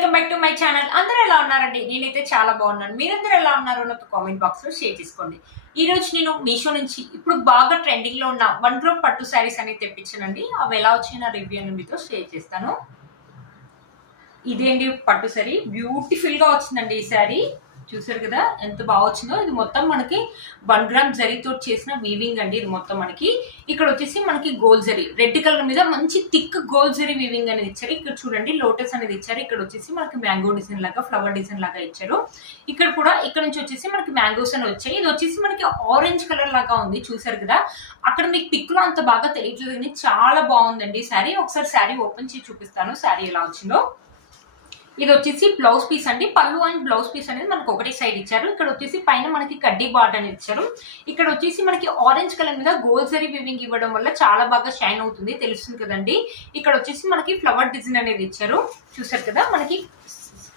Welcome back to my channel. అందరూ ఎలా ఉన్నారండి? నేనైతే చాలా బాగున్నాను. మీరందరూ ఎలా ఉన్నారో నాకు కామెంట్ బాక్స్లో షేర్ చేసుకోండి. ఈ రోజు నేను మీషో నుంచి ఇప్పుడు బాగా ట్రెండింగ్లో ఉన్న వన్ గ్రూప్ పట్టు శారీస్ అనేది తెప్పించానండి. అవి ఎలా వచ్చిన రివ్యూ అని మీతో షేర్ చేస్తాను. ఇదేంటి పట్టు శారీ? బ్యూటిఫుల్గా వచ్చిందండి ఈ శారీ. చూసారు కదా? ఎంత బాగా వచ్చిందో? ఇది మొత్తం మనకి వన్ గ్రామ్ జరీతో చేసిన వీవింగ్ అండి ఇది మొత్తం మనకి. ఇక్కడ వచ్చేసి మనకి గోల్ జరీ. రెడ్ కలర్ మీద మంచి థిక్ గోల్ జరీ వీవింగ్ అనేది ఇచ్చారు. ఇక్కడ చూడండి లోటస్ అనేది ఇచ్చారు. ఇక్కడ వచ్చేసి మనకి మ్యాంగో డిజైన్ లాగా ఫ్లవర్ డిజైన్ లాగా ఇచ్చారు. ఇక్కడ కూడా ఇక్కడ నుంచి వచ్చేసి మనకి మ్యాంగోస్ అని వచ్చాయి. ఇది వచ్చేసి మనకి ఆరెంజ్ కలర్ లాగా ఉంది. చూసారు కదా? అక్కడ మీకు పిక్లో అంత బాగా తెలియట్లేదు కానీ చాలా బాగుందండి శారీ ఒకసారి శారీ ఓపెన్ చేసి చూపిస్తాను. శారీ ఎలా వచ్చిందో. ఇది వచ్చేసి బ్లౌజ్ పీస్ అండి. పళ్ళు అండ్ బ్లౌజ్ పీస్ అనేది మనకు ఒకటి సైడ్ ఇచ్చారు. ఇక్కడ వచ్చేసి పైన మనకి కడ్డీ బాట్ అనేది ఇచ్చారు. ఇక్కడ వచ్చేసి మనకి ఆరెంజ్ కలర్ మీద గోల్డ్ జరీ వివింగ్ ఇవ్వడం వల్ల చాలా బాగా షైన్ అవుతుంది. తెలుస్తుంది కదండి. ఇక్కడ వచ్చేసి మనకి ఫ్లవర్ డిజైన్ అనేది ఇచ్చారు. చూసారు కదా? మనకి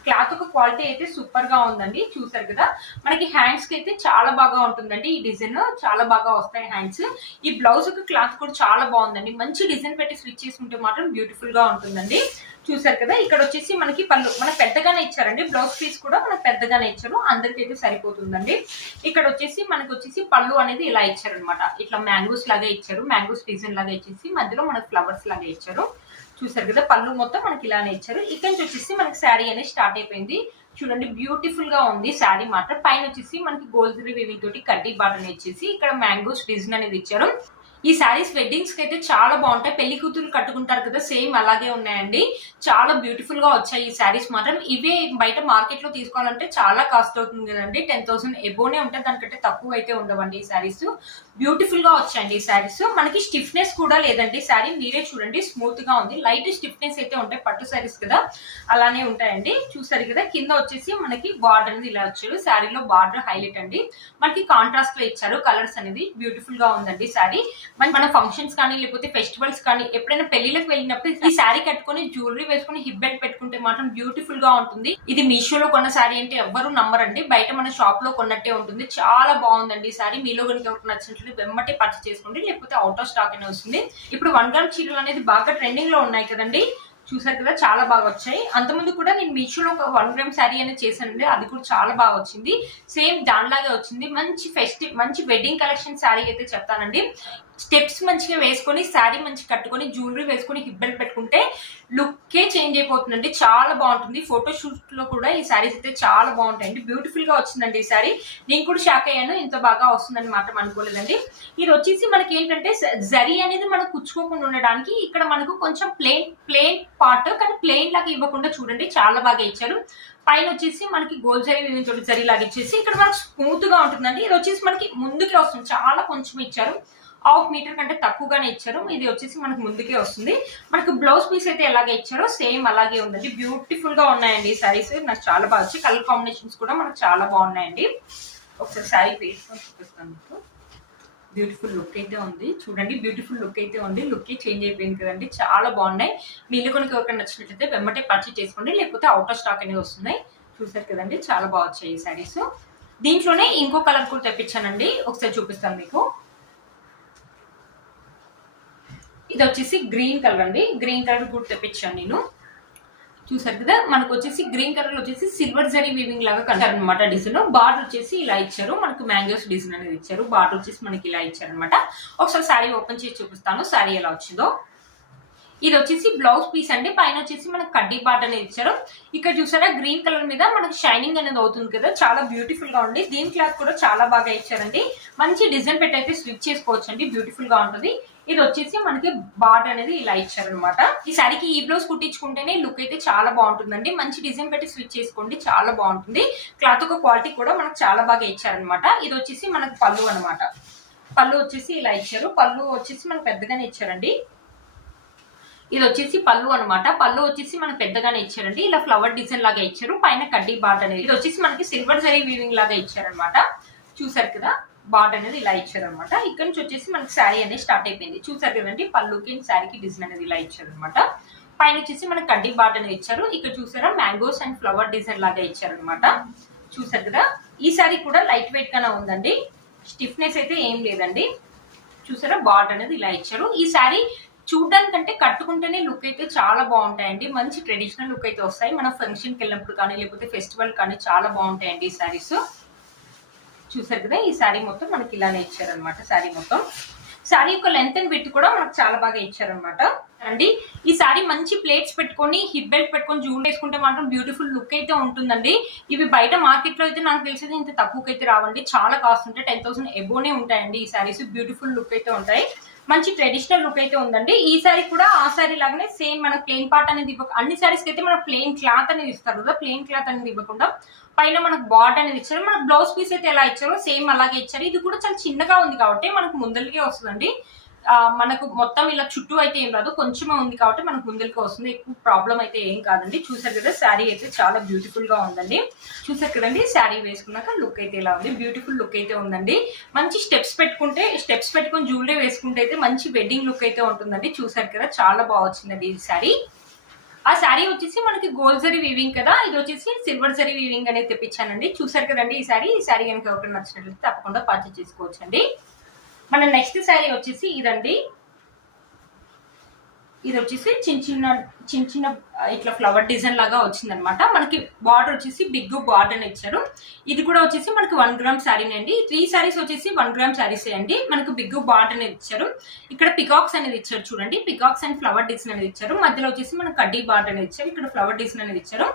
క్లాత్ ఒక క్వాలిటీ అయితే సూపర్గా ఉందండి చూసారు కదా. మనకి హ్యాండ్స్కి అయితే చాలా బాగా ఉంటుందండి ఈ డిజైన్ చాలా బాగా వస్తాయి హ్యాండ్స్. ఈ బ్లౌజ్ ఒక క్లాత్ కూడా చాలా బాగుందండి మంచి డిజైన్ పెట్టి స్టిచ్ చేసుకుంటే మాత్రం బ్యూటిఫుల్గా ఉంటుందండి. చూసారు కదా ఇక్కడ వచ్చేసి మనకి పళ్ళు మన పెద్దగానే ఇచ్చారండి బ్లౌజ్ పీస్ కూడా మనకు పెద్దగానే ఇచ్చారు అందరికైతే సరిపోతుందండి. ఇక్కడ వచ్చేసి మనకి వచ్చేసి పళ్ళు అనేది ఇలా ఇచ్చారనమాట ఇట్లా మ్యాంగోస్ లాగా ఇచ్చారు మ్యాంగోస్ డిజైన్ లాగా ఇచ్చేసి మధ్యలో మనకి ఫ్లవర్స్ లాగా ఇచ్చారు. చూసారు కదా పళ్ళు మొత్తం మనకి ఇలానే ఇచ్చారు. ఇక్కడ నుంచి వచ్చేసి మనకి శారీ అనేది స్టార్ట్ అయిపోయింది. చూడండి బ్యూటిఫుల్గా ఉంది శారీ మాత్రం. పైన వచ్చేసి మనకి గోల్డ్ వీవింగ్ తోటి కడ్డీ బాటన్ ఇచ్చేసి ఇక్కడ మ్యాంగోస్ డిజైన్ అనేది ఇచ్చారు. ఈ శారీస్ వెడ్డింగ్స్కి అయితే చాలా బాగుంటాయి. పెళ్ళి కూతురు కట్టుకుంటారు కదా సేమ్ అలాగే ఉన్నాయండి. చాలా బ్యూటిఫుల్గా వచ్చాయి ఈ శారీస్ మాత్రం. ఇవే బయట మార్కెట్లో తీసుకోవాలంటే చాలా కాస్ట్ అవుతుంది కదండి. టెన్ థౌసండ్ ఎబోనే ఉంటాయి. దానికంటే తక్కువ అయితే ఉండవండి ఈ శారీస్. బ్యూటిఫుల్గా వచ్చాయండి ఈ శారీస్. మనకి స్టిఫ్నెస్ కూడా లేదండి. శారీ మీరే చూడండి స్మూత్గా ఉంది. లైట్ స్టిఫ్నెస్ అయితే ఉంటాయి పట్టు శారీస్ కదా అలానే ఉంటాయండి. చూసారు కదా కింద వచ్చేసి మనకి బార్డర్ అనేది ఇలా వచ్చారు. శారీలో బార్డర్ హైలైట్ అండి. మనకి కాంట్రాస్ట్లో ఇచ్చారు. కలర్స్ అనేది బ్యూటిఫుల్గా ఉందండి శారీ. మన మన ఫంక్షన్స్ కానీ లేకపోతే ఫెస్టివల్స్ కానీ ఎప్పుడైనా పెళ్ళిలకు వెళ్ళినప్పుడు ఈ శారీ కట్టుకొని జ్యువెలరీ వేసుకొని హిప్ బెల్ట్ పెట్టుకుంటే మాత్రం బ్యూటిఫుల్గా ఉంటుంది. ఇది మీషోలో కొన్న శారీ అంటే ఎవ్వరు నమ్మరండి. బయట మన షాప్లో కొన్నట్టే ఉంటుంది. చాలా బాగుందండి ఈ శారీ మీలో కనుక ఎవరికి నచ్చినట్లు వెమ్మటే పర్చేస్ చేసుకోండి. లేకపోతే అవుట్ ఆఫ్ స్టాక్ అనే వస్తుంది. ఇప్పుడు వన్ గ్రామ్ చీరలు అనేది బాగా ట్రెండింగ్లో ఉన్నాయి కదండి. చూసారు కదా చాలా బాగా వచ్చాయి. అంతకుముందు కూడా నేను మీషోలో ఒక వన్ గ్రామ్ శారీ అనేది చేశానండి. అది కూడా చాలా బాగా వచ్చింది. సేమ్ దానిలాగే వచ్చింది. మంచి ఫెస్టివ్ మంచి వెడ్డింగ్ కలెక్షన్ శారీ అయితే చెప్తానండి. స్టెప్స్ మంచిగా వేసుకొని శారీ మంచి కట్టుకొని జ్యువెలరీ వేసుకొని హిబ్బెల్ పెట్టుకుంటే లుక్కే చేంజ్ అయిపోతుందండి. చాలా బాగుంటుంది. ఫోటోలో కూడా ఈ శారీస్ అయితే చాలా బాగుంటాయండి. బ్యూటిఫుల్గా వచ్చిందండి ఈ శారీ. నేను కూడా షాక్ అయ్యాను. ఇంత బాగా వస్తుందని మాత్రం అనుకోలేదండి. ఇది వచ్చేసి మనకి ఏంటంటే జరీ అనేది మనకు కుచ్చుకోకుండా ఉండడానికి ఇక్కడ మనకు కొంచెం ప్లెయిన్ ప్లెయిన్ పార్ట్ కానీ ప్లెయిన్ లాగా ఇవ్వకుండా చూడండి. చాలా బాగా ఇచ్చారు. పైన వచ్చేసి మనకి గోల్ జరీ తోటి జరీ లాగా ఇచ్చేసి ఇక్కడ మనకు స్మూత్గా ఉంటుందండి. ఇది వచ్చేసి మనకి ముందుకే వస్తుంది. చాలా కొంచెం ఇచ్చారు. హాఫ్ మీటర్ కంటే తక్కువగానే ఇచ్చారు. ఇది వచ్చేసి మనకు ముందుకే వస్తుంది. మనకు బ్లౌజ్ పీస్ అయితే ఎలాగే ఇచ్చారో సేమ్ అలాగే ఉందండి. బ్యూటిఫుల్గా ఉన్నాయండి ఈ నాకు చాలా బాగా వచ్చాయి. కలర్ కాంబినేషన్స్ కూడా మనకు చాలా బాగున్నాయండి. ఒకసారి శారీ వేసుకొని చూపిస్తాను మీకు. బ్యూటిఫుల్ లుక్ అయితే ఉంది. చూడండి బ్యూటిఫుల్ లుక్ అయితే ఉంది. లుక్ చేంజ్ అయిపోయింది కదండి. చాలా బాగున్నాయి. మీరు కనుక ఎవరికైనా నచ్చినట్లయితే వెమ్మటే పర్చేజ్ చేసుకోండి. లేకపోతే అవుట్ ఆఫ్ స్టాక్ అనేవి వస్తున్నాయి. చూసారు కదండి చాలా బాగా వచ్చాయి ఈ శారీస్ దీంట్లోనే ఇంకో కలర్ కూడా తెప్పించానండి. ఒకసారి చూపిస్తాను మీకు. ఇది వచ్చేసి గ్రీన్ కలర్ అండి. గ్రీన్ కలర్ కూడా తెప్పించాను నేను. చూసారు కదా మనకు వచ్చేసి గ్రీన్ కలర్ వచ్చేసి సిల్వర్ జరీ వీవింగ్ లాగా కట్టారు అనమాట డిజైన్ బార్డర్ వచ్చేసి ఇలా ఇచ్చారు. మనకు మ్యాంగోస్ డిజైన్ అనేది ఇచ్చారు. బార్డర్ వచ్చేసి మనకి ఇలా ఇచ్చారు అనమాట ఒకసారి శారీ ఓపెన్ చేసి చూపిస్తాను. శారీ ఎలా వచ్చిందో. ఇది వచ్చేసి బ్లౌజ్ పీస్ అండి. పైన వచ్చేసి మనకు కడ్డీ పార్ట్ అనేది ఇచ్చారు. ఇక్కడ చూసారా గ్రీన్ కలర్ మీద మనకి షైనింగ్ అనేది అవుతుంది కదా. చాలా బ్యూటిఫుల్గా ఉంది. దీని క్లాత్ కూడా చాలా బాగా ఇచ్చారండి. మంచి డిజైన్ పెట్టి అయితే స్విచ్ చేసుకోవచ్చు అండి బ్యూటిఫుల్గా ఉంటుంది. ఇది వచ్చేసి మనకి బాట్ అనేది ఇలా ఇచ్చారనమాట ఈ శారీకి ఈ బ్లౌజ్ కుట్టించుకుంటేనే లుక్ అయితే చాలా బాగుంటుందండి. మంచి డిజైన్ పెట్టి స్విచ్ చేసుకోండి. చాలా బాగుంటుంది. క్లాత్ ఒక క్వాలిటీ కూడా మనకు చాలా బాగా ఇచ్చారనమాట ఇది వచ్చేసి మనకు పళ్ళు అనమాట పళ్ళు వచ్చేసి ఇలా ఇచ్చారు. పళ్ళు వచ్చేసి మనకు పెద్దగానే ఇచ్చారండి. ఇది వచ్చేసి పళ్ళు అనమాట పళ్ళు వచ్చేసి మనకు పెద్దగానే ఇచ్చారండి. ఇలా ఫ్లవర్ డిజైన్ లాగా ఇచ్చారు. పైన కడ్డీ బాట్ అనేది. ఇది వచ్చేసి మనకి సిల్వర్ జరీ వీవింగ్ లాగా ఇచ్చారనమాట చూసారు కదా? బాట్ అనేది ఇలా ఇచ్చారనమాట ఇక్కడ నుంచి వచ్చేసి మనకి శారీ అనేది స్టార్ట్ అయిపోయింది. చూసారు కదండి? పళ్ళుకి శారీకి డిజైన్ అనేది ఇలా ఇచ్చారనమాట పైన వచ్చేసి మనకి కడ్డీ బాట్ అనేది ఇచ్చారు. ఇక్కడ చూసారా? మ్యాంగోస్ అండ్ ఫ్లవర్ డిజైన్ లాగా ఇచ్చారనమాట చూసారు కదా? ఈ శారీ కూడా లైట్ వెయిట్ గానే ఉందండి. స్టిఫ్నెస్ అయితే ఏం లేదండి. చూసారా? బాట్ అనేది ఇలా ఇచ్చారు. ఈ శారీ చూడడానికంటే కట్టుకుంటేనే లుక్ అయితే చాలా బాగుంటాయండి. మంచి ట్రెడిషనల్ లుక్ అయితే వస్తాయి. మనం ఫంక్షన్కి వెళ్ళినప్పుడు కానీ లేకపోతే ఫెస్టివల్ కానీ చాలా బాగుంటాయండి ఈ శారీస్. చూసారు కదా ఈ శారీ మొత్తం మనకి ఇలానే ఇచ్చారనమాట శారీ మొత్తం. శారీ యొక్క లెంత్ అండ్ విత్ కూడా మనకు చాలా బాగా ఇచ్చారనమాట అండి ఈ శారీ మంచి ప్లేట్స్ పెట్టుకొని హిప్ బెల్ట్ పెట్టుకొని జూన్ వేసుకుంటే మాత్రం బ్యూటిఫుల్ లుక్ అయితే ఉంటుందండి. ఇవి బయట మార్కెట్లో అయితే నాకు తెలిసేది ఇంత తక్కువకైతే అయితే రావండి. చాలా కాస్ట్ ఉంటాయి. టెన్ థౌసండ్ ఎబోనే ఉంటాయండి ఈ శారీస్. బ్యూటిఫుల్ లుక్ అయితే ఉంటాయి. మంచి ట్రెడిషనల్ లుక్ అయితే ఉందండి. ఈ సారీ కూడా ఆ శారీ లాగానే సేమ్ మన ప్లెయిన్ పార్ట్ అనేది ఇవ్వక అన్ని శారీస్కి అయితే మన ప్లెయిన్ క్లాత్ అనేది ఇస్తారు కదా. ప్లెయిన్ క్లాత్ అనేది ఇవ్వకుండా పైన మనకు బాట్ అనేది ఇచ్చారు. మనకు బ్లౌజ్ పీస్ అయితే ఎలా ఇచ్చారో సేమ్ అలాగే ఇచ్చారు. ఇది కూడా చాలా చిన్నగా ఉంది కాబట్టి మనకు ముందరికే వస్తుందండి. మనకు మొత్తం ఇలా చుట్టూ అయితే ఏం రాదు. కొంచెమే ఉంది కాబట్టి మనకు ముందరికి వస్తుంది. ఎక్కువ ప్రాబ్లం అయితే ఏం కాదండి. చూసారు కదా శారీ అయితే చాలా బ్యూటిఫుల్గా ఉందండి. చూసారు కదండి శారీ వేసుకున్నాక లుక్ అయితే ఇలా ఉంది. బ్యూటిఫుల్ లుక్ అయితే ఉందండి. మంచి స్టెప్స్ పెట్టుకుంటే స్టెప్స్ పెట్టుకుని జ్యువెలరీ వేసుకుంటే అయితే మంచి వెడ్డింగ్ లుక్ అయితే ఉంటుందండి. చూసారు కదా చాలా బాగా వచ్చిందండి ఈ శారీ ఆ శారీ వచ్చేసి మనకి గోల్డ్ జరీ వీవింగ్ కదా ఇది వచ్చేసి సిల్వర్ జరీ వీవింగ్ అనేది తెప్పించానండి. చూసారు కదండి ఈ శారీ? ఈ శారీ కనుక ఒకటి నచ్చినట్లయితే తప్పకుండా పర్చేస్ చేసుకోవచ్చండి. మన నెక్స్ట్ శారీ వచ్చేసి ఇదండి. ఇది వచ్చేసి చిన్న చిన్న చిన్న చిన్న ఇట్లా ఫ్లవర్ డిజైన్ లాగా వచ్చిందనమాట. మనకి బార్డర్ వచ్చేసి బిగ్ బార్డర్ అని ఇచ్చారు. ఇది కూడా వచ్చేసి మనకి వన్ గ్రామ్ శారీనే అండి. త్రీ శారీస్ వచ్చేసి వన్ గ్రామ్ శారీస్ అండి. మనకి బిగ్ బార్డర్ అనేది ఇచ్చారు. ఇక్కడ పికాక్స్ అనేది ఇచ్చారు చూడండి. పికాక్స్ అండ్ ఫ్లవర్ డిజైన్ అనేది ఇచ్చారు. మధ్యలో వచ్చేసి మనకి కడ్డీ బార్డర్ అనేది ఇచ్చారు. ఇక్కడ ఫ్లవర్ డిజైన్ అనేది ఇచ్చారు.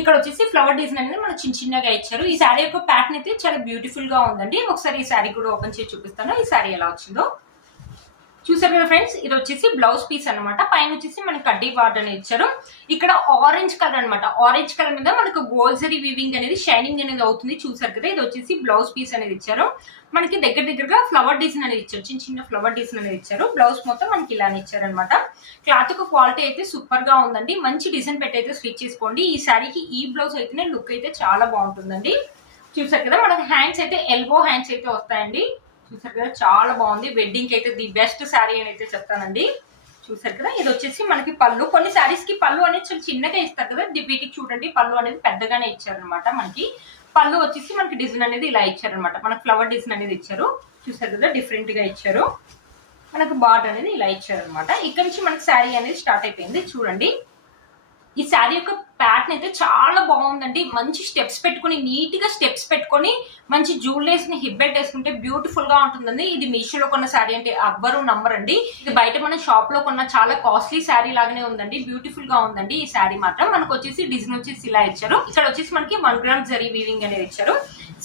ఇక్కడ వచ్చేసి ఫ్లవర్ డిజైన్ అనేది మనకి చిన్న చిన్నగా ఇచ్చారు. ఈ శారీ యొక్క ప్యాటర్న్ అయితే చాలా బ్యూటిఫుల్గా ఉందండి. ఒకసారి ఈ శారీ కూడా ఓపెన్ చేసి చూపిస్తాను. ఈ శారీ ఎలా వచ్చిందో. చూసారు కదా ఫ్రెండ్స్ ఇది వచ్చేసి బ్లౌజ్ పీస్ అన్నమాట. పైన వచ్చేసి మనకి కడ్డీ వార్డ్ అనేది ఇచ్చారు. ఇక్కడ ఆరెంజ్ కలర్ అనమాట ఆరెంజ్ కలర్ మీద మనకు గోల్జరీ వీవింగ్ అనేది షైనింగ్ అనేది అవుతుంది. చూసారు కదా ఇది వచ్చేసి బ్లౌజ్ పీస్ అనేది ఇచ్చారు. మనకి దగ్గర దగ్గరగా ఫ్లవర్ డిజైన్ అనేది ఇచ్చారు. చిన్న చిన్న ఫ్లవర్ డిజైన్ అనేది ఇచ్చారు. బ్లౌజ్ మొత్తం మనకి ఇలానే ఇచ్చారు అనమాట క్లాత్ యొక్క క్వాలిటీ అయితే సూపర్గా ఉందండి. మంచి డిజైన్ పెట్టి అయితే స్టిచ్ చేసుకోండి. ఈ శారీకి ఈ బ్లౌజ్ అయితేనే లుక్ అయితే చాలా బాగుంటుందండి. చూసారు కదా మనకి హ్యాండ్స్ అయితే ఎల్బో హ్యాండ్స్ అయితే వస్తాయండి. చూసారు కదా చాలా బాగుంది. వెడ్డింగ్కి అయితే ది బెస్ట్ శారీ అని అయితే చెప్తానండి. చూసారు కదా ఇది వచ్చేసి మనకి పళ్ళు. కొన్ని శారీస్కి పళ్ళు అనేది చాలా చిన్నగా ఇస్తారు కదా ది- వీటికి చూడండి పళ్ళు అనేది పెద్దగానే ఇచ్చారనమాట మనకి. పళ్ళు వచ్చేసి మనకి డిజైన్ అనేది ఇలా ఇచ్చారనమాట మనకి ఫ్లవర్ డిజైన్ అనేది ఇచ్చారు. చూసారు కదా డిఫరెంట్గా ఇచ్చారు. మనకు బార్డర్ అనేది ఇలా ఇచ్చారనమాట ఇక్కడ నుంచి మనకి శారీ అనేది స్టార్ట్ అయిపోయింది. చూడండి. ఈ శారీ యొక్క ప్యాటర్న్ అయితే చాలా బాగుందండి. మంచి స్టెప్స్ పెట్టుకొని నీట్గా స్టెప్స్ పెట్టుకొని మంచి జ్యువెలరీస్ని హిప్ బెల్ట్ వేసుకుంటే బ్యూటిఫుల్గా ఉంటుందండి. ఇది మీషోలో కొన్న శారీ అంటే అబ్బరు నంబర్ అండి. ఇది బయట మన షాప్లో కొన్న చాలా కాస్ట్లీ శారీ లాగానే ఉందండి. బ్యూటిఫుల్గా ఉందండి ఈ శారీ మాత్రం. మనకు వచ్చేసి డిజైన్ వచ్చేసి ఇలా ఇచ్చారు. ఇక్కడ వచ్చేసి మనకి వన్ గ్రామ్ జరీ వీవింగ్ అనేది ఇచ్చారు.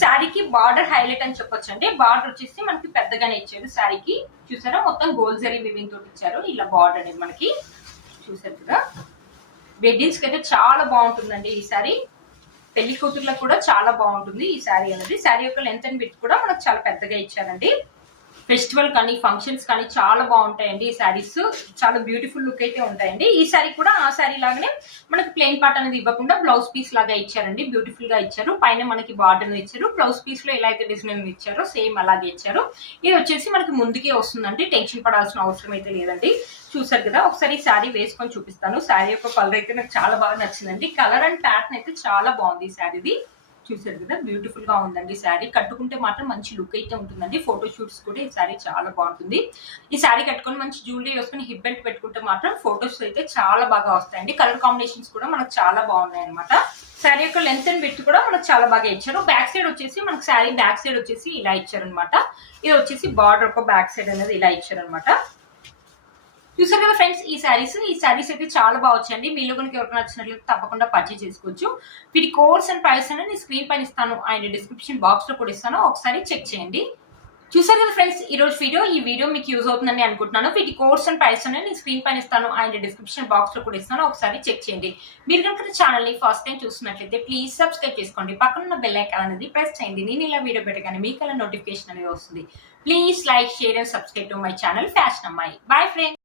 శారీకి బార్డర్ హైలైట్ అని చెప్పొచ్చు అంటే బార్డర్ వచ్చేసి మనకి పెద్దగానే ఇచ్చారు శారీకి. చూసారా? మొత్తం గోల్డ్ జరీ వీవింగ్ తోటి ఇచ్చారు. ఇలా బార్డర్ అనేది మనకి. వెడ్డింగ్స్కి అయితే చాలా బాగుంటుందండి ఈ సారీ పెళ్ళి కూతుర్లకు కూడా చాలా బాగుంటుంది ఈ శారీ అనేది. శారీ యొక్క లెంత్ అండ్ విత్ కూడా మనకు చాలా పెద్దగా ఇచ్చారండి. ఫెస్టివల్ కానీ ఫంక్షన్స్ కానీ చాలా బాగుంటాయండి ఈ శారీస్. చాలా బ్యూటిఫుల్ లుక్ అయితే ఉంటాయండి. ఈ శారీ కూడా ఆ శారీ లాగానే మనకి ప్లెయిన్ పార్ట్ అనేది ఇవ్వకుండా బ్లౌజ్ పీస్ లాగా ఇచ్చారండి. బ్యూటిఫుల్గా ఇచ్చారు. పైన మనకి బార్డర్ ఇచ్చారు. బ్లౌజ్ పీస్లో ఎలా అయితే డిజైన్ ఇచ్చారో సేమ్ అలాగే ఇచ్చారు. ఇది వచ్చేసి మనకి ముందుకే వస్తుందండి. టెన్షన్ పడాల్సిన అవసరం అయితే లేదండి. చూసారు కదా? ఒకసారి ఈ శారీ వేసుకొని చూపిస్తాను. శారీ యొక్క కలర్ అయితే నాకు చాలా బాగా నచ్చిందండి. కలర్ అండ్ ప్యాటర్న్ అయితే చాలా బాగుంది ఈ శారీది. చూసారు కదా బ్యూటిఫుల్గా ఉందండి శారీ. కట్టుకుంటే మాత్రం మంచి లుక్ అయితే ఉంటుందండి. ఫోటో షూట్స్ కూడా ఈ శారీ చాలా బాగుంటుంది. ఈ శారీ కట్టుకొని మంచి జ్యువెలరీ వేసుకొని హిప్ బెల్ట్ పెట్టుకుంటే మాత్రం ఫోటోస్ అయితే చాలా బాగా వస్తాయండి. కలర్ కాంబినేషన్స్ కూడా మనకు చాలా బాగున్నాయి అనమాట శారీ యొక్క లెంత్ అండ్ విత్ కూడా మనకు చాలా బాగా ఇచ్చారు. బ్యాక్ సైడ్ వచ్చేసి మనకు శారీ బ్యాక్ సైడ్ వచ్చేసి ఇలా ఇచ్చారనమాట ఇది వచ్చేసి బార్డర్ ఒక బ్యాక్ సైడ్ అనేది ఇలా ఇచ్చారనమాట చూసారు కదా ఫ్రెండ్స్ ఈ శారీస్ ఈ శారీస్ అయితే చాలా బాగా మీలో కనుక ఎవరికి నచ్చినట్లయితే తప్పకుండా పర్చేజ్ చేసుకోవచ్చు. వీటి కోర్స్ అండ్ ప్రైస్ అనేది నేను స్క్రీన్ పైన ఇస్తాను. అండ్ డిస్క్రిప్షన్ బాక్స్లో కూడా ఇస్తాను. ఒకసారి చెక్ చేయండి. చూసారు కదా ఫ్రెండ్స్ ఈ రోజు వీడియో ఈ వీడియో మీకు యూజ్ అవుతుందని అనుకుంటున్నాను. వీటి కోర్స్ అండ్ ప్రైస్ అనేది నేను స్క్రీన్ పైన ఇస్తాను. అండ్ డిస్క్రిప్షన్ బాక్స్లో కూడా ఇస్తాను. ఒకసారి చెక్ చేయండి. మీరు కనుక ఛానల్ని ఫస్ట్ టైం చూస్తున్నట్లయితే ప్లీజ్ సబ్స్క్రైబ్ చేసుకోండి. పక్కన ఉన్న బెల్ ఐకాన్ అనేది ప్రెస్ చేయండి. నేను ఇలా వీడియో పెట్టగానే మీకు అలా నోటిఫికేషన్ అనేది వస్తుంది. Please like share and subscribe to my channel fashion అమ్మాయి బాయ్ ఫ్రెండ్స్